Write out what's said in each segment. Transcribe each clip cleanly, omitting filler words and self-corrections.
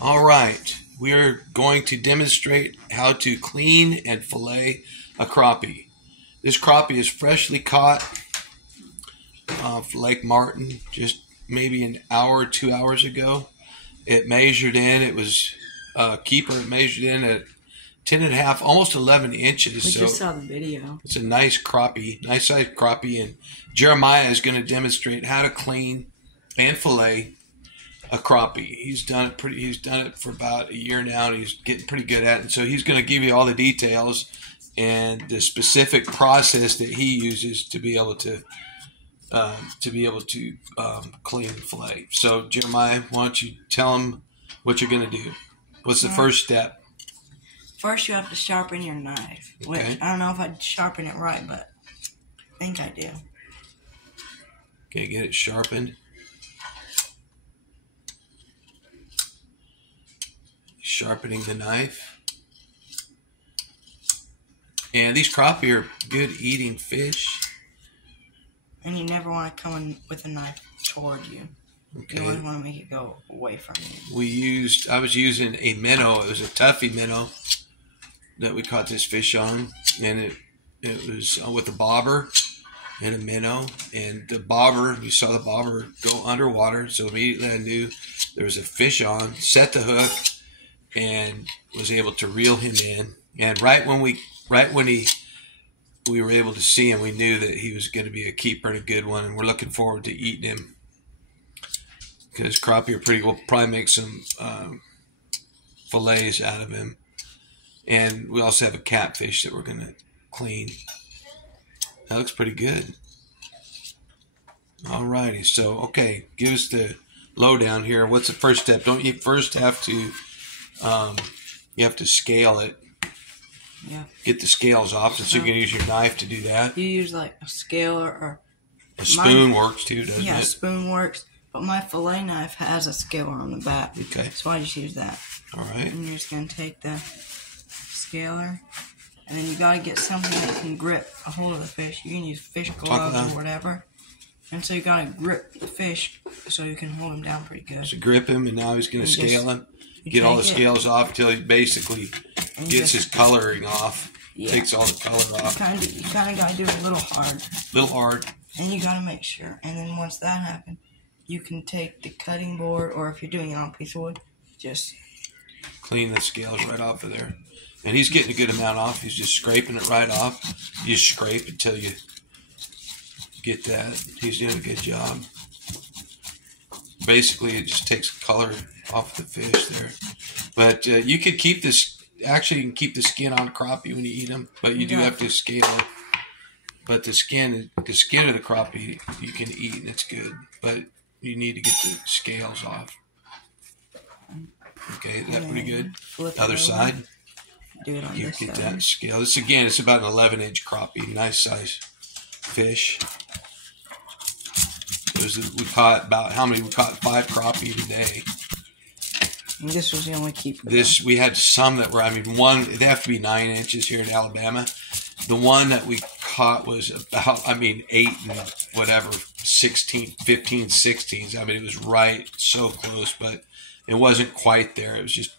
All right, we are going to demonstrate how to clean and fillet a crappie. This crappie is freshly caught off Lake Martin just maybe an hour or 2 hours ago. It measured in, it was keeper, it measured in at 10 and a half, almost 11 inches. We just saw the video. It's a nice crappie, nice sized crappie, and Jeremiah is going to demonstrate how to clean and fillet a crappie. He's done it for about a year now, and he's getting pretty good at it. And so he's going to give you all the details and the specific process that he uses to be able to clean and fillet. So Jeremiah, why don't you tell him what you're going to do? What's the first step? First, you have to sharpen your knife. Okay. Which I don't know if I'd sharpen it right, but I think I do. Okay, get it sharpened. Sharpening the knife. And these crappie are good eating fish. And you never want to come in with a knife toward you. Okay. You always want to make it go away from you. I was using a minnow. It was a tuffy minnow that we caught this fish on, and it was with a bobber and a minnow. And the bobber, you saw the bobber go underwater, so immediately I knew there was a fish on. Set the hook and was able to reel him in. And right when we were able to see him, we knew that he was going to be a keeper and a good one, and we're looking forward to eating him. Because crappie are pretty, we'll probably make some fillets out of him. And we also have a catfish that we're going to clean. That looks pretty good. Alrighty, so, okay, give us the lowdown here. What's the first step? Don't you first have to, you have to scale it. Yeah. Get the scales off, so you can use your knife to do that. You use like a scale or a spoon works too, doesn't it? Yeah, a spoon works. But my fillet knife has a scaler on the back. Okay. So I just use that. All right. And you're just going to take the scaler. And then you got to get something that can grip a hold of the fish. You can use fish gloves or whatever. And so you got to grip the fish so you can hold him down pretty good. So grip him, and now he's going to scale him. Get all the scales off until he basically gets his coloring off. Yeah. Takes all the color off. You kind of got to do it a little hard. Little hard. And you got to make sure. And then once that happens, you can take the cutting board, or if you're doing it on a piece of wood, just clean the scales right off of there. And he's getting a good amount off. He's just scraping it right off. You just scrape until you get that. He's doing a good job. Basically, it just takes color off the fish there. But you could keep this. Actually, you can keep the skin on crappie when you eat them, but you do have to scale it. But the skin of the crappie you can eat, and it's good. But you need to get the scales off. Okay, is that pretty good? Other side. Do it on you this get side. That scale. This again, it's about an 11-inch crappie, nice size fish. We caught about how many? We caught 5 crappie today. And this was the only keeper. We had some that were. I mean, they have to be 9 inches here in Alabama. The one that we caught was about, 8 and whatever, 16, 15, 16s. I mean, it was right so close, but it wasn't quite there. It was just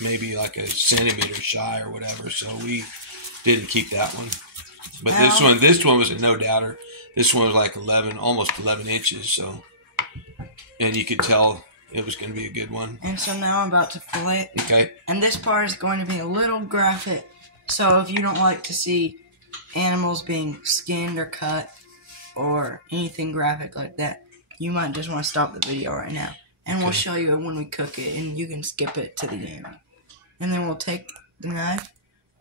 maybe like a centimeter shy or whatever. So we didn't keep that one. But this one was a no doubter. This one was like 11, almost 11 inches. So, and you could tell it was going to be a good one. And so now I'm about to fillet it. Okay. And this part is going to be a little graphic. So if you don't like to see animals being skinned or cut or anything graphic like that, you might just want to stop the video right now. And we'll show you when we cook it, and you can skip it to the end. And then we'll take the knife.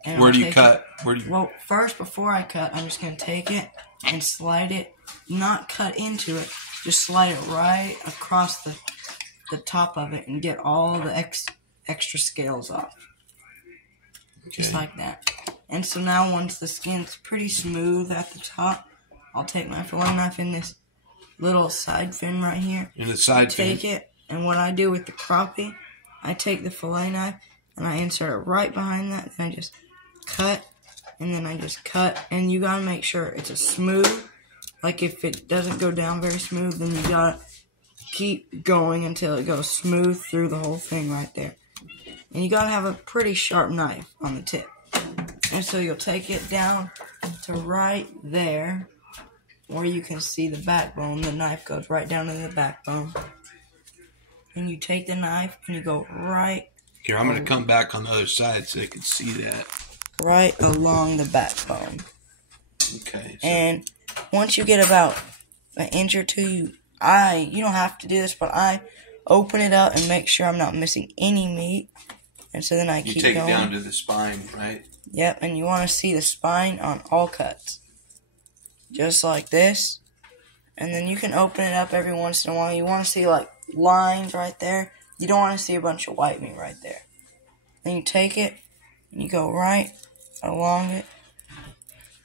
And Where do you cut? Well, first, before I cut, I'm just going to take it and slide it, not cut into it, just slide it right across the top of it and get all the extra scales off. Okay. Just like that. And so now once the skin's pretty smooth at the top, I'll take my fillet knife in this little side fin right here. In the side fin. Take it, and what I do with the crappie, I take the fillet knife and I insert it right behind that, and I just cut, and then I just cut, and you gotta make sure it's a smooth. Like if it doesn't go down very smooth, then you gotta keep going until it goes smooth through the whole thing right there. And you gotta have a pretty sharp knife on the tip. And so you'll take it down to right there, where you can see the backbone. The knife goes right down to the backbone. And you take the knife and you go right... Here, I'm going to come back on the other side so they can see that. Right along the backbone. Okay. So. And once you get about an inch or two, you don't have to do this, but I open it up and make sure I'm not missing any meat. And so then I keep going. You take it down to the spine, right? Yep, and you want to see the spine on all cuts. Just like this. And then you can open it up every once in a while. You want to see like lines right there. You don't want to see a bunch of white meat right there. Then you take it and you go right along it,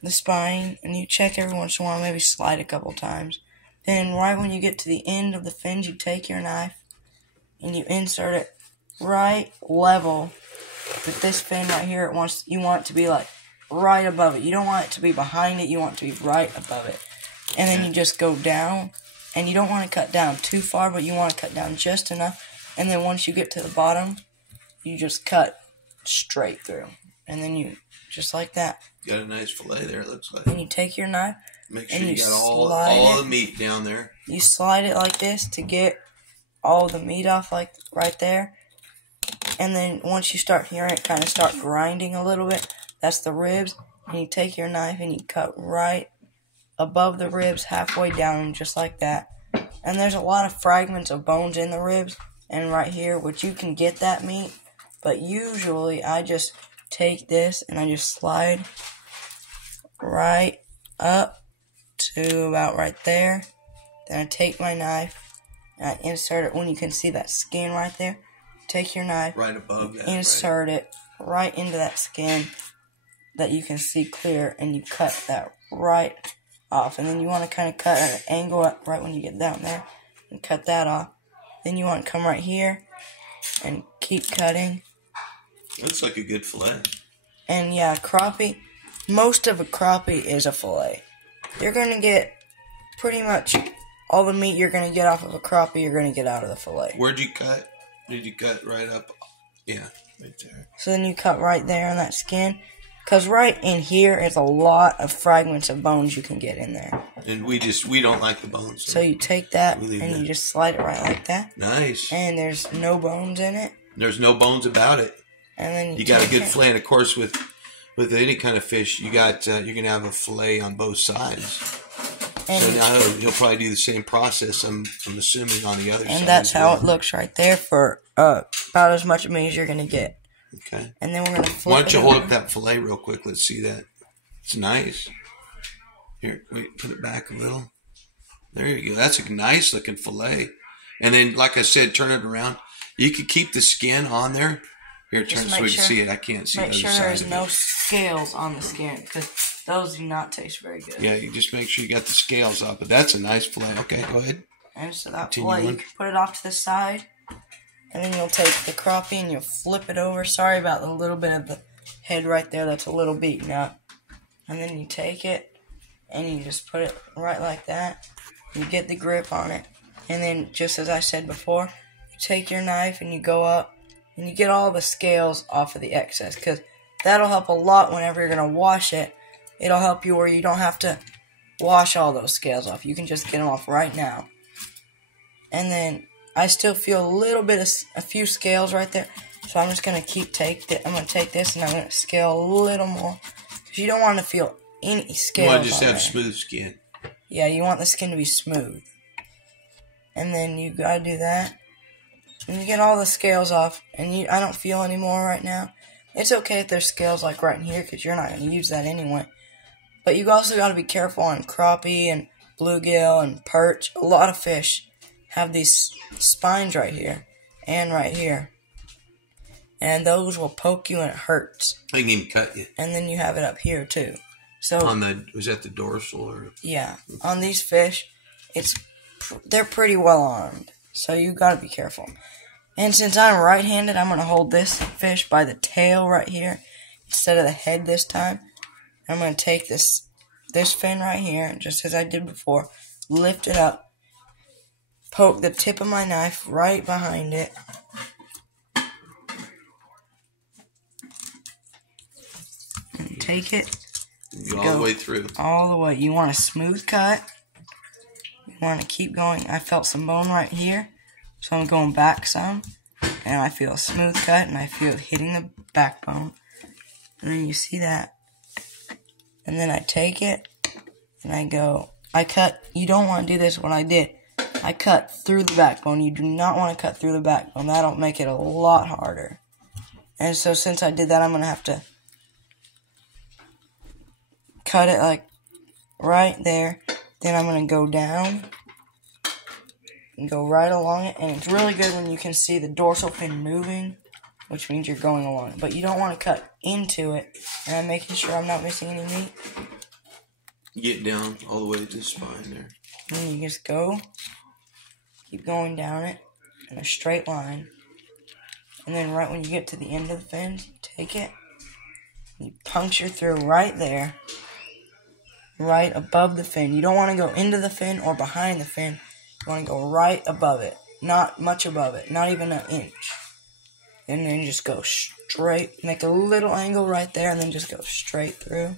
the spine, and you check every once in a while, maybe slide a couple times. Then right when you get to the end of the fins, you take your knife and you insert it right level with this fin right here. You want it to be like right above it. You don't want it to be behind it. You want it to be right above it. And then you just go down, and you don't want to cut down too far, but you want to cut down just enough. And then once you get to the bottom, you just cut straight through. And then you, just like that. Got a nice fillet there, it looks like. And you take your knife. Make sure you got all the meat down there. You slide it like this to get all the meat off, like right there. And then once you start hearing it kind of start grinding a little bit, that's the ribs. And you take your knife and you cut right above the ribs, halfway down, just like that. And there's a lot of fragments of bones in the ribs and right here, which you can get that meat. But usually I just take this and I just slide right up to about right there. Then I take my knife and I insert it when you can see that skin right there. Take your knife, right above that, insert it right into that skin that you can see clear, and you cut that right off. And then you want to kind of cut at an angle up right when you get down there and cut that off. Then you want to come right here and keep cutting. Looks like a good fillet. And yeah, crappie, most of a crappie is a fillet. You're going to get pretty much all the meat you're going to get off of a crappie, you're going to get out of the fillet. Where'd you cut? Did you cut right up? Yeah, right there. So then you cut right there on that skin. Because right in here is a lot of fragments of bones you can get in there. And we don't like the bones. So you take that and you just slide it right like that. Nice. And there's no bones in it. There's no bones about it. And then you got a good fillet. And of course, with any kind of fish, you're gonna have a fillet on both sides. And so now he'll probably do the same process. I'm assuming on the other side. And that's how it looks right there for about as much meat as you're gonna get. Okay. And then we're gonna flip. Why don't you hold up that fillet real quick? Let's see that. It's nice. Here, wait, put it back a little. There you go. That's a nice looking fillet. And then, like I said, turn it around. You could keep the skin on there. Here, turn it so we can see it. I can't see the other side. Make sure there's no scales on the skin, because those do not taste very good. Yeah, you just make sure you got the scales off. But that's a nice fillet. Okay, go ahead. And so that fillet, you can put it off to the side. And then you'll take the crappie and you'll flip it over. Sorry about the little bit of the head right there that's a little beaten up. And then you take it and you just put it right like that. You get the grip on it. And then, just as I said before, you take your knife and you go up and you get all the scales off of the excess. Because that'll help a lot whenever you're going to wash it. It'll help you where you don't have to wash all those scales off. You can just get them off right now. And then I still feel a little bit of a few scales right there, so I'm just gonna I'm gonna take this and I'm gonna scale a little more, because you don't want to feel any scales. You want to just have smooth skin. Yeah, you want the skin to be smooth, and then you gotta do that, and you get all the scales off. And I don't feel any more right now. It's okay if there's scales like right in here, because you're not gonna use that anyway. But you also gotta be careful on crappie and bluegill and perch. A lot of fish have these spines right here and right here, and those will poke you and it hurts. They can even cut you. And then you have it up here too. So was that the dorsal or? Yeah, on these fish, they're pretty well armed, so you gotta be careful. And since I'm right-handed, I'm gonna hold this fish by the tail right here instead of the head this time. I'm gonna take this fin right here, just as I did before, lift it up. Poke the tip of my knife right behind it. take it. Go all the way through. All the way. You want a smooth cut. You want to keep going. I felt some bone right here, so I'm going back some. And I feel a smooth cut, and I feel it hitting the backbone. And then you see that. And then I take it, and I go, I cut. You don't want to do this, what I did. I cut through the backbone. You do not want to cut through the backbone. That'll make it a lot harder. And so since I did that, I'm going to have to cut it like right there. Then I'm going to go down and go right along it. And it's really good when you can see the dorsal fin moving, which means you're going along. But you don't want to cut into it. And I'm making sure I'm not missing any meat. Get down all the way to the spine there. And you just go, keep going down it in a straight line. And then right when you get to the end of the fins, you take it, you puncture through right there, right above the fin. You don't want to go into the fin or behind the fin. You want to go right above it, not much above it, not even an inch. And then just go straight, make a little angle right there, and then just go straight through.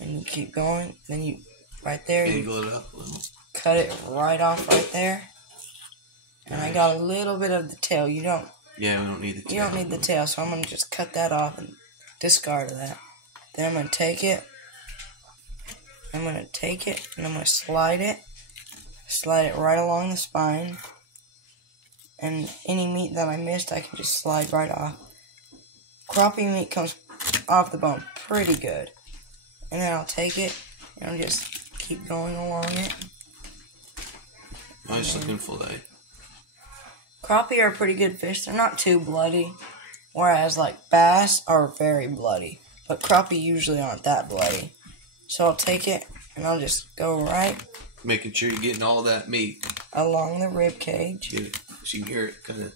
And you keep going, then you, right there, angle it up a little. Cut it right off right there. And I got a little bit of the tail. Yeah, we don't need the tail. You don't need the tail, so I'm going to just cut that off and discard of that. Then I'm going to take it. I'm going to take it, and I'm going to slide it. Slide it right along the spine. And any meat that I missed, I can just slide right off. Crappie meat comes off the bone pretty good. And then I'll take it, and I'll just keep going along it. Nice looking fillet. Crappie are pretty good fish. They're not too bloody. Whereas, like, bass are very bloody. But crappie usually aren't that bloody. So I'll take it, and I'll just go right. Making sure you're getting all that meat. Along the rib cage. Get it, so you can hear it kind of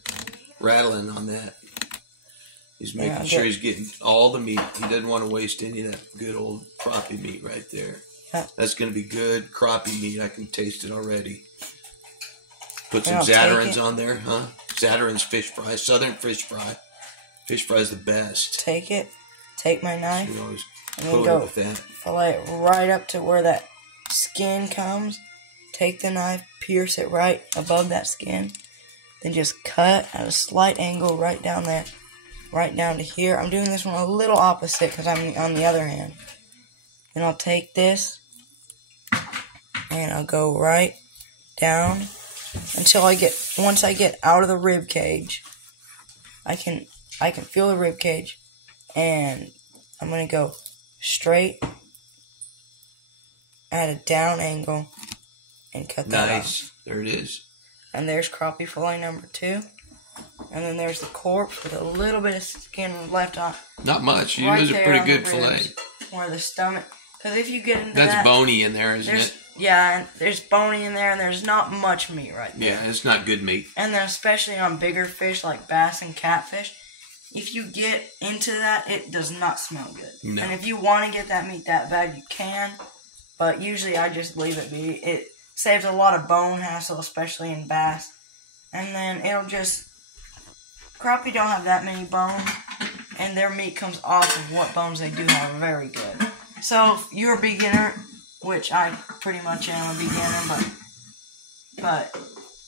rattling on that. He's making sure he's getting all the meat. He doesn't want to waste any of that good old crappie meat right there. Yeah. That's going to be good crappie meat. I can taste it already. Put some Zatarain's on there, huh? Zatarain's fish fry, southern fish fry. Fish fry is the best. Take it, take my knife, We always and then coat go it with that. fillet it right up to where that skin comes. Take the knife, pierce it right above that skin. Then just cut at a slight angle right down there. Right down to here. I'm doing this one a little opposite because I'm on the other hand. Then I'll take this and I'll go right down until once I get out of the rib cage. I can feel the rib cage, and I'm gonna go straight at a down angle and cut that off. Nice. There it is. And there's crappie fillet number 2. And then there's the corpse with a little bit of skin left on. Not much. Right, It was a pretty good ribs, fillet. or the stomach. Because if you get into That's that, bony in there, isn't it? Yeah, and there's bony in there, and there's not much meat right there. Yeah, it's not good meat. And then especially on bigger fish like bass and catfish, if you get into that, it does not smell good. No. And if you want to get that meat that bad, you can. But usually I just leave it be. It saves a lot of bone hassle, especially in bass. And then it'll just... Crappie don't have that many bones, and their meat comes off of what bones they do have very good. So if you're a beginner, which I pretty much am a beginner, but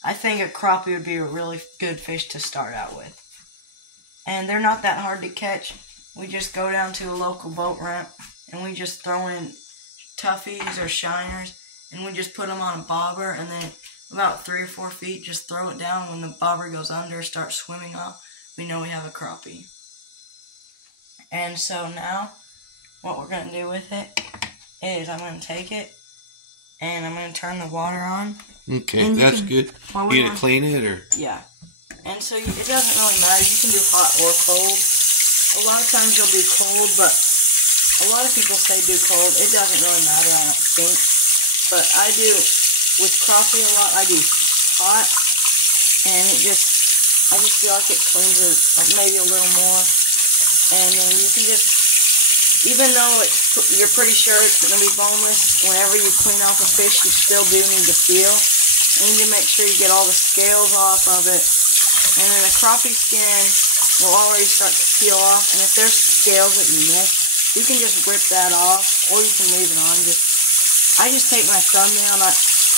I think a crappie would be a really good fish to start out with. And they're not that hard to catch. We just go down to a local boat ramp, and we just throw in toughies or shiners, and we just put them on a bobber, and then about 3 or 4 feet, just throw it down. When the bobber goes under, starts swimming off, we know we have a crappie. And so now, what we're going to do with it is I'm going to take it, and I'm going to turn the water on. Okay, that's good. You going to clean it, or? Yeah. And so it doesn't really matter. You can do hot or cold. A lot of times you'll do cold, but a lot of people say do cold. It doesn't really matter, I don't think. But I do... With crappie a lot, I do hot, and I just feel like it cleans it maybe a little more. And then you can just, even though you're pretty sure it's going to be boneless, whenever you clean off a fish, you still do need to feel. You need to make sure you get all the scales off of it. And then the crappie skin will already start to peel off, and if there's scales that you miss, you can just rip that off, or you can leave it on. I just take my thumbnail,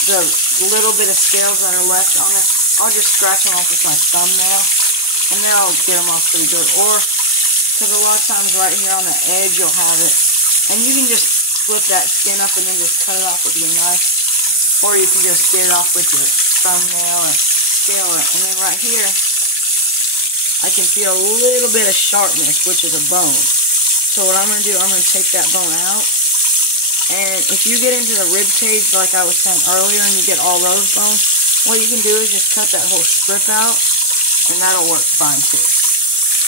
the little bit of scales that are left on it, I'll just scratch them off with my thumbnail, and then I'll get them off pretty good. Or, because a lot of times right here on the edge you'll have it, and you can just flip that skin up and then just cut it off with your knife, or you can just get it off with your thumbnail or scale it. And then right here, I can feel a little bit of sharpness, which is a bone. So what I'm going to do, I'm going to take that bone out. And if you get into the rib cage, like I was saying earlier, and you get all those bones, what you can do is just cut that whole strip out, and that'll work fine too.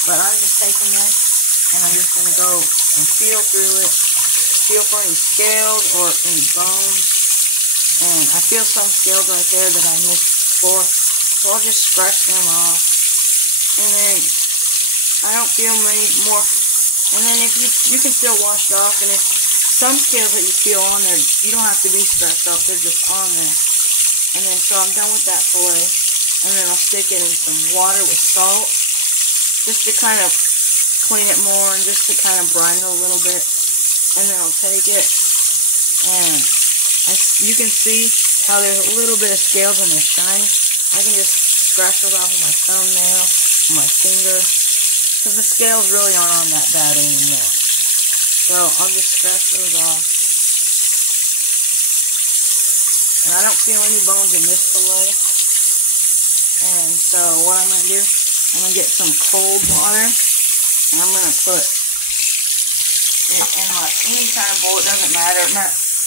But I'm just taking this, and I'm just going to go and feel through it, feel for any scales or any bones. And I feel some scales right there that I missed before, so I'll just scratch them off. And then I don't feel many more. And then if you can still wash it off, and if some scales that you feel on there, you don't have to be scratched off, they're just on there. And then so I'm done with that fillet, and then I'll stick it in some water with salt, just to kind of clean it more and just to kind of brine it a little bit. And then I'll take it, and you can see how there's a little bit of scales and they're shiny. I can just scratch those off with my thumbnail, my finger, because the scales really aren't on that bad anymore. So I'll just scratch those off. And I don't feel any bones in this fillet. And so what I'm going to do, I'm going to get some cold water, and I'm going to put it in like any kind of bowl. It doesn't matter.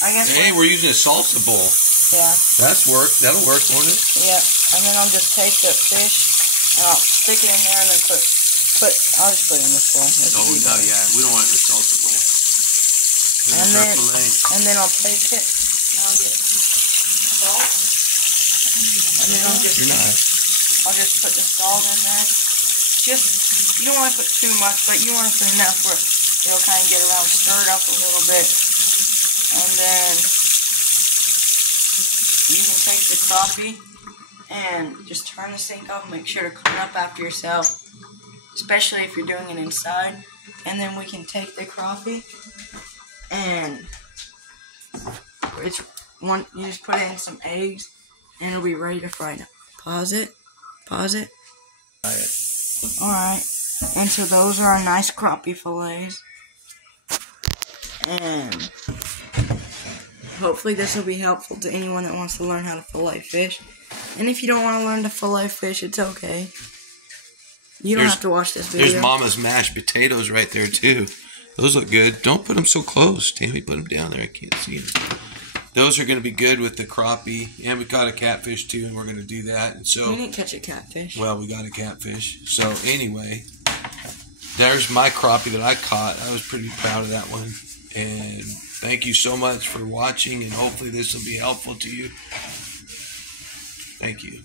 I guess. Hey, we're using a salsa bowl. Yeah. That'll work, won't it? Yeah. And then I'll just take the fish, and I'll stick it in there, and then I'll just put it in this bowl. Yeah, we don't want it in the salsa bowl. And then I'll take it, and I'll get salt, and then I'll just put the salt in there. You don't want to put too much, but you want to put enough where it'll kind of get around, stir it up a little bit, and then you can take the crappie and just turn the sink off. Make sure to clean up after yourself, especially if you're doing it inside. And then we can take the crappie, and you just put it in some eggs, and it'll be ready to fry now. Pause it. Alright, and so those are our nice crappie fillets, and hopefully this will be helpful to anyone that wants to learn how to fillet fish. And if you don't want to learn to fillet fish, it's okay. You don't have to watch this video. There's Mama's mashed potatoes right there too. Those look good. Don't put them so close. Tammy, put them down there. I can't see them. Those are going to be good with the crappie. And we got a catfish too, and we're going to do that. And so we didn't catch a catfish. Well, we got a catfish. So anyway, there's my crappie that I caught. I was pretty proud of that one. And thank you so much for watching, and hopefully this will be helpful to you. Thank you.